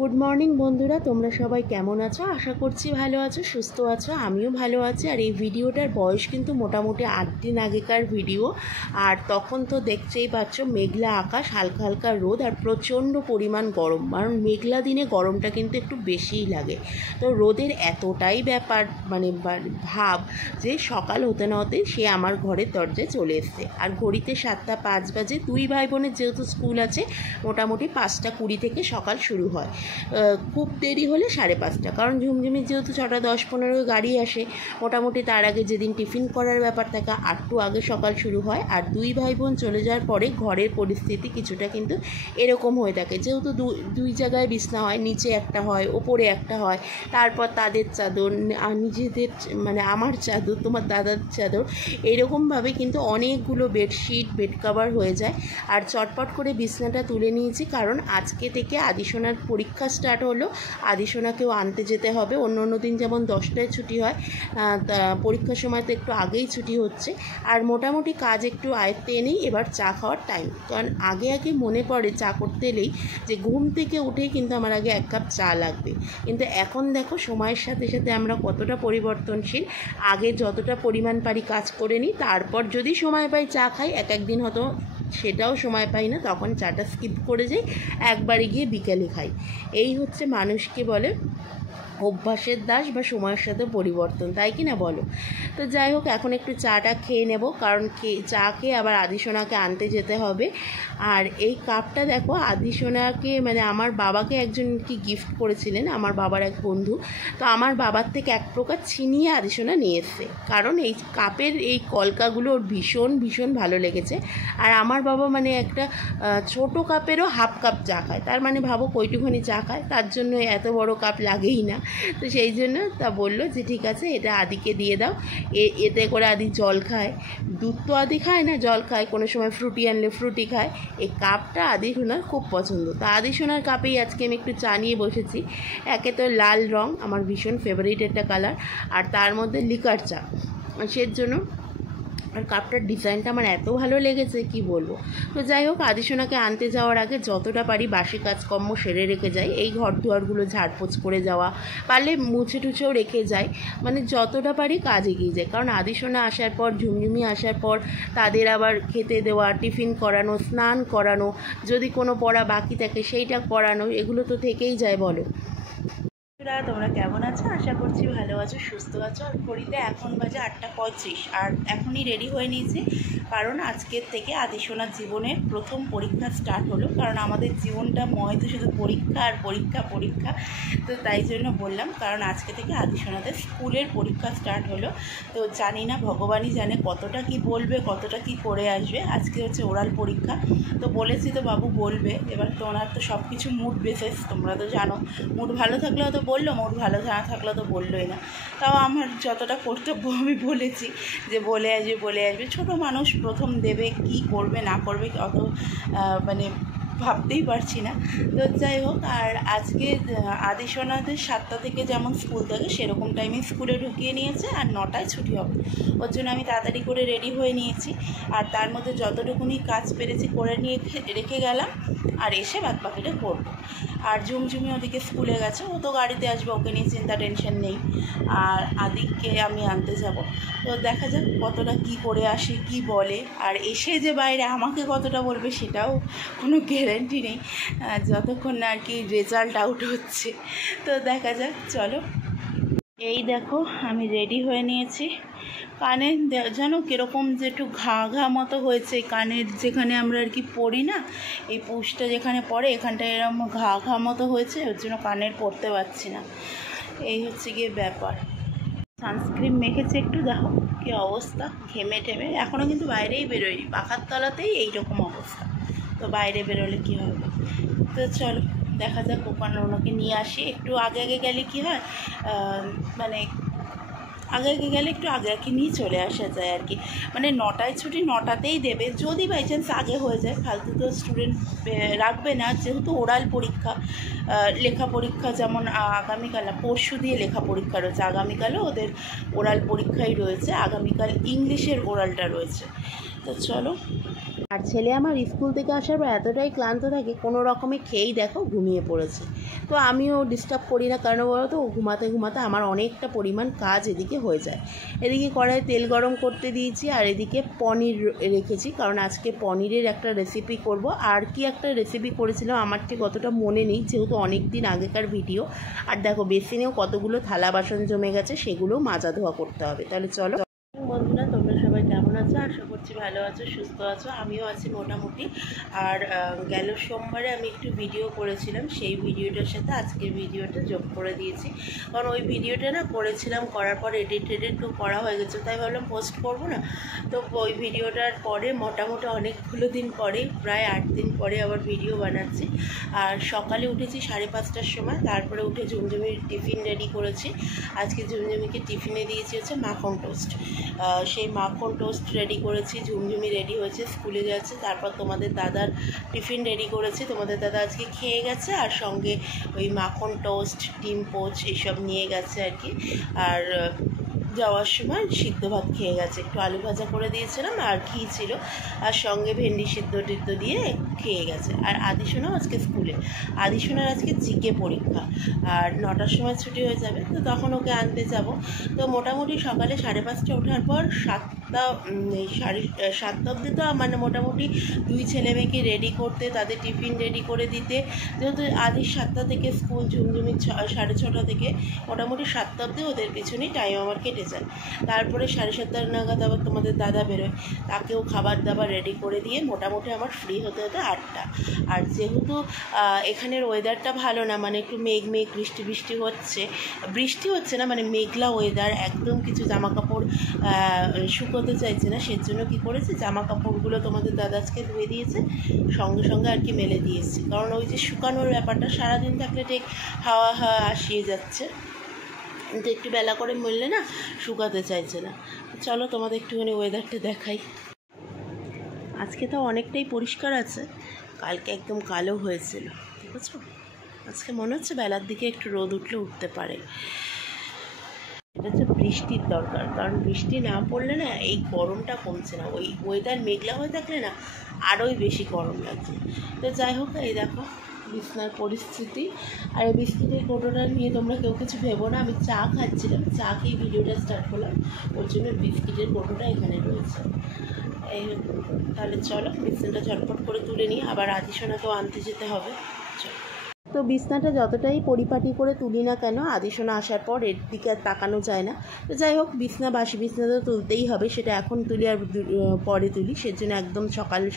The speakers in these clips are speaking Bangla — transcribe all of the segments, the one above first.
গুড মর্নিং বন্ধুরা, তোমরা সবাই কেমন আছো? আশা করছি ভালো আছো, সুস্থ আছো। আমিও ভালো আছি। আর এই ভিডিওটার বয়স কিন্তু মোটামুটি 8 দিন আগেকার ভিডিও। আর তখন তো দেখতেই পাচ্ছ মেঘলা আকাশ, হালকা হালকা রোদ আর প্রচণ্ড পরিমাণ গরম। কারণ মেঘলা দিনে গরমটা কিন্তু একটু বেশিই লাগে। তো রোদের এতটাই ব্যাপার ভাব যে সকাল হতে না হতে সে আমার ঘরের দরজায় চলে এসছে। আর ঘড়িতে 7টা 5 বাজে। দুই ভাই বোনের যেহেতু স্কুল আছে, মোটামুটি 5টা 20 থেকে সকাল শুরু হয়। খুব দেরি হলে 5:30, কারণ ঝুমঝুমির যেহেতু 6টা 10-15 গাড়ি আসে। মোটামুটি তার আগে যেদিন টিফিন করার ব্যাপার থাকে একটু আগে সকাল শুরু হয়। আর দুই ভাই বোন চলে যাওয়ার পরে ঘরের পরিস্থিতি কিছুটা কিন্তু এরকম হয়ে থাকে। যেহেতু দুই জায়গায় বিছনা হয়, নিচে একটা হয়, ওপরে একটা হয়, তারপর তাদের চাদর, নিজেদের আমার চাদর, তোমার দাদার চাদর, এইরকমভাবে কিন্তু অনেকগুলো বেডশিট বেড কভার হয়ে যায়। আর চটপট করে বিছনাটা তুলে নিয়েছি, কারণ আজকে থেকে আদিসোনার পরীক্ষা স্টার্ট হলো। আদিসোনাকেও আনতে যেতে হবে। অন্য দিন যেমন 10টায় ছুটি হয়, পরীক্ষার সময় তো একটু আগেই ছুটি হচ্ছে। আর মোটামুটি কাজ একটু আয়ত্তে এনেই এবার চা খাওয়ার টাইম। কারণ আগে মনে পড়ে চা করতে এলেই যে ঘুম থেকে উঠেই কিন্তু আমার আগে 1 কাপ চা লাগবে। কিন্তু এখন দেখো সময়ের সাথে সাথে আমরা কতটা পরিবর্তনশীল। আগে যতটা পরিমাণ পারি কাজ করে নিই, তারপর যদি সময় পাই চা খাই। একদিন হয়তো সেটাও সময় পাই না, তখন চাটা স্কিপ করে যাই, একবারে গিয়ে বিকেলে খাই। এই হচ্ছে মানুষকে বলে অভ্যাসের দাস বা সময়ের সাথে পরিবর্তন, তাই কি না বলো? তো যাই হোক, এখন একটু চাটা খেয়ে নেব, কারণ চা খেয়ে আবার আদিসোনাকে আনতে যেতে হবে। আর এই কাপটা দেখো, আদিসোনাকে আমার বাবাকে একজন কি গিফট করেছিলেন, আমার বাবার এক বন্ধু। তো আমার বাবার থেকে এক প্রকার ছিনিয়ে আদিসোনা নিয়ে এসছে, কারণ এই কাপের এই কলকাগুলো ওর ভীষণ ভীষণ ভালো লেগেছে। আর আমার বাবা একটা ছোটো কাপেরও হাফ কাপ চা খায়, তার ভাবো কইটুখানি চা খায়, তার জন্য এত বড় কাপ লাগেই না। তো সেই জন্য তা বললো যে ঠিক আছে, এটা আদিকে দিয়ে দাও। এতে করে আদি জল খায়। দুধ তো আদি খায় না, জল খায়। কোনো সময় ফ্রুটি আনলে ফ্রুটি খায়। এই কাপটা আদিসোনার খুব পছন্দ। তা আদিসোনার কাপেই আজকে আমি একটু চা নিয়ে বসেছি। একে তো লাল রং আমার ভীষণ ফেভারিট একটা কালার, আর তার মধ্যে লিকার চা, সেজন্য আর কাপটার ডিজাইনটা আমার এত ভালো লেগেছে কি বলবো। তো যাই হোক, আদিসোনাকে আনতে যাওয়ার আগে যতটা পারি বাসি কাজকর্ম সেরে রেখে যাই। এই ঘর দুয়ারগুলো ঝাড়পোছ করে যাওয়া, পারলে মুছে টুছেও রেখে যাই। যতটা পারি কাজ এগিয়ে যায়। কারণ আদিসোনা আসার পর, ঝুমঝুমি আসার পর তাদের আবার খেতে দেওয়া, টিফিন করানো, স্নান করানো, যদি কোনো পড়া বাকি থাকে সেইটা করানো, এগুলো তো থেকেই যায় বলো। তোমরা কেমন আছো? আশা করছি ভালো আছো, সুস্থ আছো। আর ঘড়িতে এখন বাজে 8:35, আর এখনই রেডি হয়ে নিয়েছি, কারণ আজকের থেকে আদিসোনার জীবনের প্রথম পরীক্ষা স্টার্ট হলো। কারণ আমাদের জীবনটা তো শুধু পরীক্ষা আর পরীক্ষা পরীক্ষা। তো তাই জন্য বললাম, কারণ আজকে থেকে আদিসোনাদের স্কুলের পরীক্ষা স্টার্ট হলো। তো জানি না, ভগবানই জানে কতটা কি বলবে, কতটা কি করে আসবে। আজকে হচ্ছে ওরাল পরীক্ষা। তো বলেছি তো বাবু বলবে। এবার তো ওনার তো সব কিছু মুড বেসেস, তোমরা তো জানো। মুড ভালো থাকলেও তো বললো, মুড ভালো না থাকলেও তো বললোই না। তাও আমার যতটা কর্তব্য আমি বলেছি যে বলে আসবে। ছোটো মানুষ প্রথম দেবে, কি করবে না করবে অত ভাবতেই পারছি না। তো যাই হোক, আর আজকে আদিসোনাদের 7টা থেকে যেমন স্কুল থাকে সেরকম টাইমে স্কুলে ঢুকিয়ে নিয়েছে, আর 9টায় ছুটি হবে। ওর জন্য আমি তাড়াতাড়ি করে রেডি হয়ে নিয়েছি। আর তার মধ্যে যতটুকুনি কাজ পেরেছি করে নিয়ে রেখে গেলাম, আর এসে বাদ বাকিটা করবো। আর ঝুমঝুমি ওদিকে স্কুলে গেছে, ও তো গাড়িতে আসবে, ওকে নিয়ে চিন্তা টেনশন নেই। আর আদিকে আমি আনতে যাব। তো দেখা যাক কতটা কি করে আসে, কি বলে। আর এসে যে বাইরে আমাকে কতটা বলবে সেটাও কোনো গ্যারান্টি নেই, যতক্ষণ না আর কি রেজাল্ট আউট হচ্ছে। তো দেখা যাক, চলো। এই দেখো, আমি রেডি হয়ে নিয়েছি। কানে জানো কীরকম যে একটু ঘা মতো হয়েছে, কানের যেখানে আমরা আর কি পড়ি না, এই পুষটা যেখানে পড়ে এখানটা এরকম ঘা মতো হয়েছে, ওর জন্য কানের পরতে পারছি না। এই হচ্ছে গিয়ে ব্যাপার। সানস্ক্রিন মেখেছে একটু, দেখো কী অবস্থা, ঘেমে টেমে। এখনও কিন্তু বাইরেই বেরোয়নি, পাখার তলাতেই এইরকম অবস্থা। তো বাইরে বেরোলে কী হবে। তো চলো দেখা যাক, ওনাকে নিয়ে আসি। একটু আগে গেলে কী হয়, আগে গেলে একটু আগে নিয়ে চলে আসা যায় আর কি। 9টায় ছুটি, 9টাতেই দেবে। যদি বাই চান্স আগে হয়ে যায়, ফালতু তো স্টুডেন্ট রাখবে না, যেহেতু ওরাল পরীক্ষা। লেখা পরীক্ষা যেমন আগামীকাল, পরশু দিয়ে লেখা পরীক্ষা রয়েছে, আগামীকালও ওদের ওরাল পরীক্ষাই রয়েছে। আগামীকাল ইংলিশের ওরালটা রয়েছে। তো চলো আর ছেলে আমার স্কুল থেকে আসার পর এতটাই ক্লান্ত থাকে, কোনো রকমে খেয়েই দেখো ঘুমিয়ে পড়েছে। তো আমিও ডিস্টার্ব করি না, কারণ বলো তো ঘুমাতে ঘুমাতে আমার অনেকটা পরিমাণ কাজ এদিকে হয়ে যায়। এদিকে কড়াই তেল গরম করতে দিয়েছি, আর এদিকে পনির রেখেছি, কারণ আজকে পনিরের একটা রেসিপি করব। আর কি একটা রেসিপি করেছিলাম আমার ঠিক অতটা মনে নেই, যেহেতু অনেক দিন আগেকার ভিডিও। আর দেখো বেসিনেও কতগুলো থালা বাসন জমে গেছে, সেগুলোও মাজা ধোয়া করতে হবে। তাহলে চলো বন্ধুরা, তোমরা সবাই কেমন আছো? আশা করছি ভালো আছো, সুস্থ আছো। আমিও আছি মোটামুটি। আর গেল সোমবারে আমি একটু ভিডিও করেছিলাম, সেই ভিডিওটার সাথে আজকের ভিডিওটা যোগ করে দিয়েছি, কারণ ওই ভিডিওটা না করেছিলাম, করার পর এডিট তো করা হয়ে গেছে, তাই ভাবলাম পোস্ট করবো না। তো ওই ভিডিওটার পরে মোটামুটি অনেকগুলো দিন পরে, প্রায় 8 দিন পরে আবার ভিডিও বানাচ্ছি। আর সকালে উঠেছি 5:30টার সময়, তারপরে উঠে ঝুমঝুমির টিফিন রেডি করেছি। আজকে ঝুমঝুমিকে টিফিনে দিয়েছি হচ্ছে মাখন টোস্ট। সেই মাখন টোস্ট রেডি করেছি, ঝুমঝুমি রেডি হয়েছে, স্কুলে যাচ্ছে। তারপর তোমাদের দাদার টিফিন রেডি করেছি, তোমাদের দাদা আজকে খেয়ে গেছে, আর সঙ্গে ওই মাখন টোস্ট, ডিম পোচ এইসব নিয়ে গেছে আর কি। আর যাওয়ার সময় সিদ্ধ ভাত খেয়ে গেছে, একটু আলু ভাজা করে দিয়েছিলাম আর ঘি ছিল, আর সঙ্গে ভেন্ডি সিদ্ধ টিদ্ধ দিয়ে খেয়ে গেছে। আর আদিশোনাও আজকে স্কুলে, আদিশোনার আজকে জিকে পরীক্ষা, আর 9টার সময় ছুটি হয়ে যাবে, তো তখন ওকে আনতে যাব। তো মোটামুটি সকালে 5:30 ওঠার পর 7টা 7:30 অবধি তো মানে মোটামুটি 2 ছেলে মেয়েকে রেডি করতে, তাদের টিফিন রেডি করে দিতে, যেহেতু আদির 7টা থেকে স্কুল, ঝুমঝুমির 6:30 থেকে, মোটামুটি 7টা অবধি ওদের পিছনেই টাইম আমার কেটে যায়। তারপরে 7:30 নাগাদ আবার তোমাদের দাদা বেরোয়, তাকেও খাবার দাবার রেডি করে দিয়ে মোটামুটি আমার ফ্রি হতে হতে 8টা। আর যেহেতু এখানের ওয়েদারটা ভালো না, মানে একটু মেঘ বৃষ্টি হচ্ছে না, মানে মেঘলা ওয়েদার, একদম কিছু জামা কাপড় শুকোতে চাইছে না। সেজন্য কী করেছে, জামা কাপড়গুলো তোমাদের দাদা আজকে ধুয়ে দিয়েছে, সঙ্গে সঙ্গে আর কি মেলে দিয়েছি, কারণ ওই যে শুকানোর ব্যাপারটা সারাদিন থাকলে ঠিক হাওয়া আসিয়ে যাচ্ছে, কিন্তু একটু বেলা করে মরলে না শুকাতে চাইছে না। চলো তোমাদের একটুখানি ওয়েদারটা দেখাই। আজকে তো অনেকটাই পরিষ্কার আছে, কালকে একদম কালো হয়েছিল, ঠিক আছে। আজকে মনে হচ্ছে বেলার দিকে একটু রোদ উঠলে উঠতে পারে। এটা হচ্ছে বৃষ্টির দরকার, কারণ বৃষ্টি না পড়লে না এই গরমটা কমছে না, ওই ওয়েদার মেঘলা হয়ে থাকলে না আরোই বেশি গরম লাগছে। তো যাই হোক, এই দেখো বিছনার পরিস্থিতি। আর এই বিস্কিটের কৌটোটা নিয়ে তোমরা কেউ কিছু ভেবো না, আমি চা খাচ্ছিলাম, চা খেয়ে ভিডিওটা স্টার্ট করলাম, ওর জন্য বিস্কিটের কৌটোটা এখানে রয়েছে। এই তাহলে চলো বিছনাটা ঝটপট করে তুলে নিই, আবার আদিশোনাকেও আনতে যেতে হবে। তো বিছনাটা যতটাই পরিপাটি করে তুলি না কেন, আদিশোনা আসার পর এর দিকে আর তাকানো যায় না। তো যাই হোক, বাসি বিছনা তো তুলতেই হবে, সেটা এখন তুলি আর পরে তুলি, সেজন্য একদম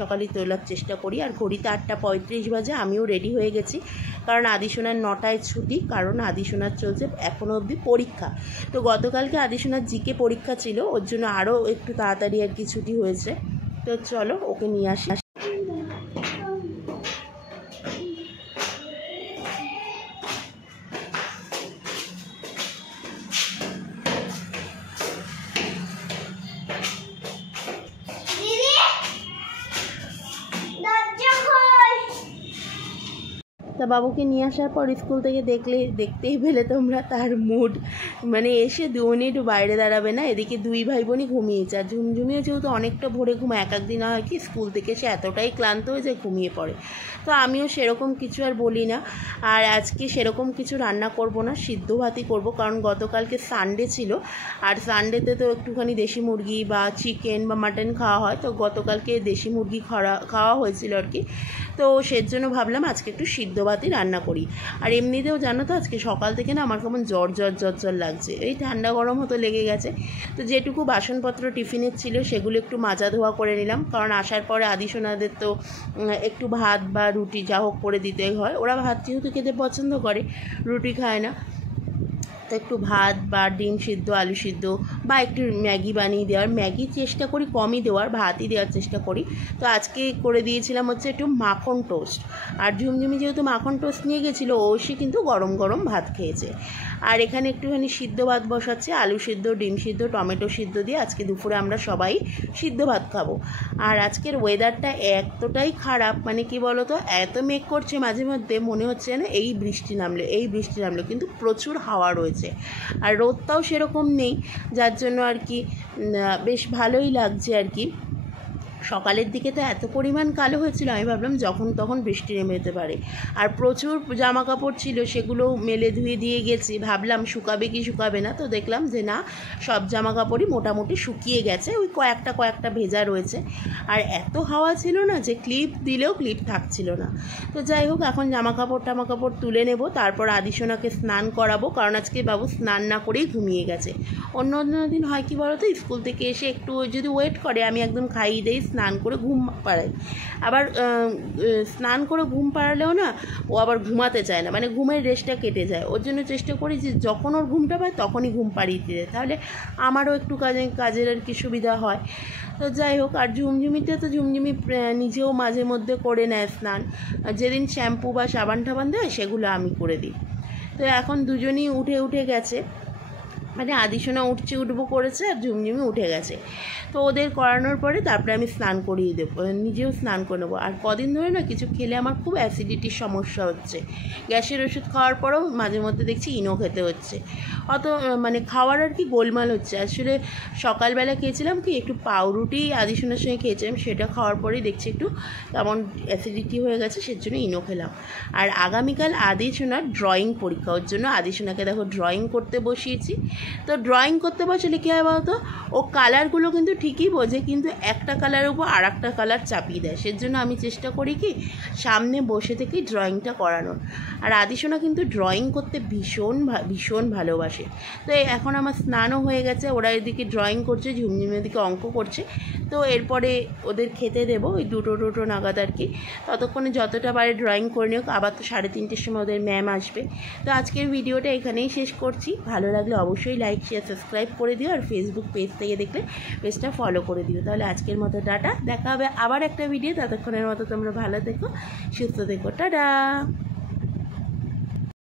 সকালই তোলার চেষ্টা করি। আর ঘড়িতে 8:35 বাজে, আমিও রেডি হয়ে গেছি, কারণ আদিশোনার 9টায় ছুটি, কারণ আদিশোনার চলছে এখনও অবধি পরীক্ষা। তো গতকালকে আদিশোনার জিকে পরীক্ষা ছিল, ওর জন্য আরও একটু তাড়াতাড়ি আর কি ছুটি হয়েছে। তো চলো ওকে নিয়ে আসি। তা বাবুকে নিয়ে আসার পর স্কুল থেকে দেখতেই পেলে তোমরা তার মুড, মানে এসে 2 মিনিট বাইরে দাঁড়াবে না। এদিকে 2 ভাই বোনই ঘুমিয়েছে, আর ঝুমঝুমিও যেহেতু অনেকটা ভোরে ঘুমায়, এক দিন হয় কি স্কুল থেকে সে এতটাই ক্লান্ত হয়ে যায় ঘুমিয়ে পড়ে। তো আমিও সেরকম কিছু আর বলি না, আর আজকে সেরকম কিছু রান্না করব না, সিদ্ধ ভাতই করবো, কারণ গতকালকে সানডে ছিল, আর সানডেতে তো একটুখানি দেশি মুরগি বা চিকেন বা মাটন খাওয়া হয়, তো গতকালকে দেশি মুরগি খাওয়া হয়েছিল আর কি। তো সেজন্য ভাবলাম আজকে একটু সিদ্ধ ভাতই রান্না করি। আর এমনিতেও জানো তো আজকে সকাল থেকে না আমার কেমন জ্বর লাগছে, এই ঠান্ডা গরম হতে লেগে গেছে। তো যেটুকু বাসনপত্র টিফিনের ছিল সেগুলো একটু মাজা ধোয়া করে নিলাম, কারণ আসার পরে আদিশোনাদের তো একটু ভাত বা রুটি যা হোক করে দিতেই হয়, ওরা ভাত যেহেতু খেতে পছন্দ করে, রুটি খায় না। তো একটু ভাত বা ডিম সিদ্ধ, আলু সিদ্ধ বা একটু ম্যাগি বানিয়ে দেওয়ার, ম্যাগি চেষ্টা করি কমই দেওয়ার, ভাতই দেওয়ার চেষ্টা করি। তো আজকে করে দিয়েছিলাম হচ্ছে একটু মাখন টোস্ট, আর ঝুমঝুমি যেহেতু মাখন টোস্ট নিয়ে গেছিলো, ও সে কিন্তু গরম গরম ভাত খেয়েছে। আর এখানে একটুখানি সিদ্ধ ভাত বসাচ্ছে, আলু সিদ্ধ, ডিম সিদ্ধ, টমেটো সিদ্ধ দিয়ে আজকে দুপুরে আমরা সবাই সিদ্ধ ভাত খাবো। আর আজকের ওয়েদারটা এতটাই খারাপ, মানে কি বলো তো, এত মেঘ করছে মাঝে মধ্যে, মনে হচ্ছে না এই বৃষ্টি নামলো, কিন্তু প্রচুর হাওয়া রয়েছে, আর রোদটাও সেরকম নেই, যার জন্য আর কি বেশ ভালোই লাগছে আর কি। সকালের দিকে তো এত পরিমাণ কালো হয়েছিল, আমি ভাবলাম যখন তখন বৃষ্টি নেমে যেতে পারে। আর প্রচুর জামা কাপড় ছিল, সেগুলো মেলে ধুয়ে দিয়ে গেছি, ভাবলাম শুকাবে কি শুকাবে না, তো দেখলাম যে না, সব জামা কাপড়ই মোটামুটি শুকিয়ে গেছে, ওই কয়েকটা ভেজা রয়েছে। আর এত হাওয়া ছিল না যে ক্লিপ দিলেও ক্লিপ থাকছিল না। তো যাই হোক, এখন জামা কাপড় তুলে নেব, তারপর আদিসোনাকে স্নান করাবো, কারণ আজকে বাবু স্নান না করেই ঘুমিয়ে গেছে। অন্য দিন হয় কি বলো তো, স্কুল থেকে এসে একটু যদি ওয়েট করে, আমি একদম খাইয়ে দিই, স্নান করে ঘুম পাড়াই। আবার স্নান করে ঘুম পাড়ালেও না, ও আবার ঘুমাতে চায় না, মানে ঘুমের রেস্টটা কেটে যায়। ওর জন্য চেষ্টা করি যে যখন ওর ঘুমটা পায় তখনই ঘুম পাড়িয়ে দিতে, তাহলে আমারও একটু কাজের আর কি সুবিধা হয়। তো যাই হোক, আর ঝুমঝুমিতে তো ঝুমঝুমি নিজেও মাঝে মধ্যে করে নেয় স্নান, যেদিন শ্যাম্পু বা সাবান টাবান দেয় সেগুলো আমি করে দিই। তো এখন দুজনেই উঠে গেছে, মানে আদিসোনা উঠবো করেছে আর ঝুমঝুমি উঠে গেছে। তো ওদের করানোর পরে তারপরে আমি স্নান করিয়ে দেবো, নিজেও স্নান করে নেবো। আর কদিন ধরে না কিছু খেলে আমার খুব অ্যাসিডিটির সমস্যা হচ্ছে, গ্যাসের ওষুধ খাওয়ার পরেও মাঝে মধ্যে দেখছি ইনো খেতে হচ্ছে, অত মানে খাওয়ার আর কি গোলমাল হচ্ছে। আসলে সকালবেলা খেয়েছিলাম কি একটু পাউরুটি আদিসোনার সঙ্গে খেয়েছিলাম, সেটা খাওয়ার পরেই দেখছি একটু কেমন অ্যাসিডিটি হয়ে গেছে, সেজন্য ইনো খেলাম। আর আগামীকাল আদিসোনার ড্রয়িং পরীক্ষা, ওর জন্য আদিসোনাকে দেখো ড্রয়িং করতে বসিয়েছি। তো ড্রয়িং করতে বসলে কী হয় বলতো, ও কালারগুলো কিন্তু ঠিকই বোঝে, কিন্তু একটা কালারের উপর আর একটা কালার চাপিয়ে দেয়। সেজন্য আমি চেষ্টা করি কি সামনে বসে থেকেই ড্রয়িংটা করানোর। আর আদিসোনা কিন্তু ড্রয়িং করতে ভীষণ ভালোবাসে। তো এখন আমার স্নানও হয়ে গেছে, ওরা এদিকে ড্রয়িং করছে, ঝুমঝুমি এদিকে অঙ্ক করছে। তো এরপরে ওদের খেতে দেবো ওই দুটো নাগাদ আর কি, ততক্ষণে যতটা পারে ড্রয়িং করে নিও, আবার তো 3:30-র সময় ওদের ম্যাম আসবে। তো আজকের ভিডিওটা এখানেই শেষ করছি, ভালো লাগলে অবশ্যই লাইক শেয়ার সাবস্ক্রাইব করে দিও, আর ফেসবুক পেজ থেকে দেখলে পেজটা ফলো করে দিও। তাহলে আজকের মতো টাটা, দেখা হবে আবার একটা ভিডিও, ততক্ষণের মতো তোমরা ভালো থেকো, সুস্থ থেকো, টাটা।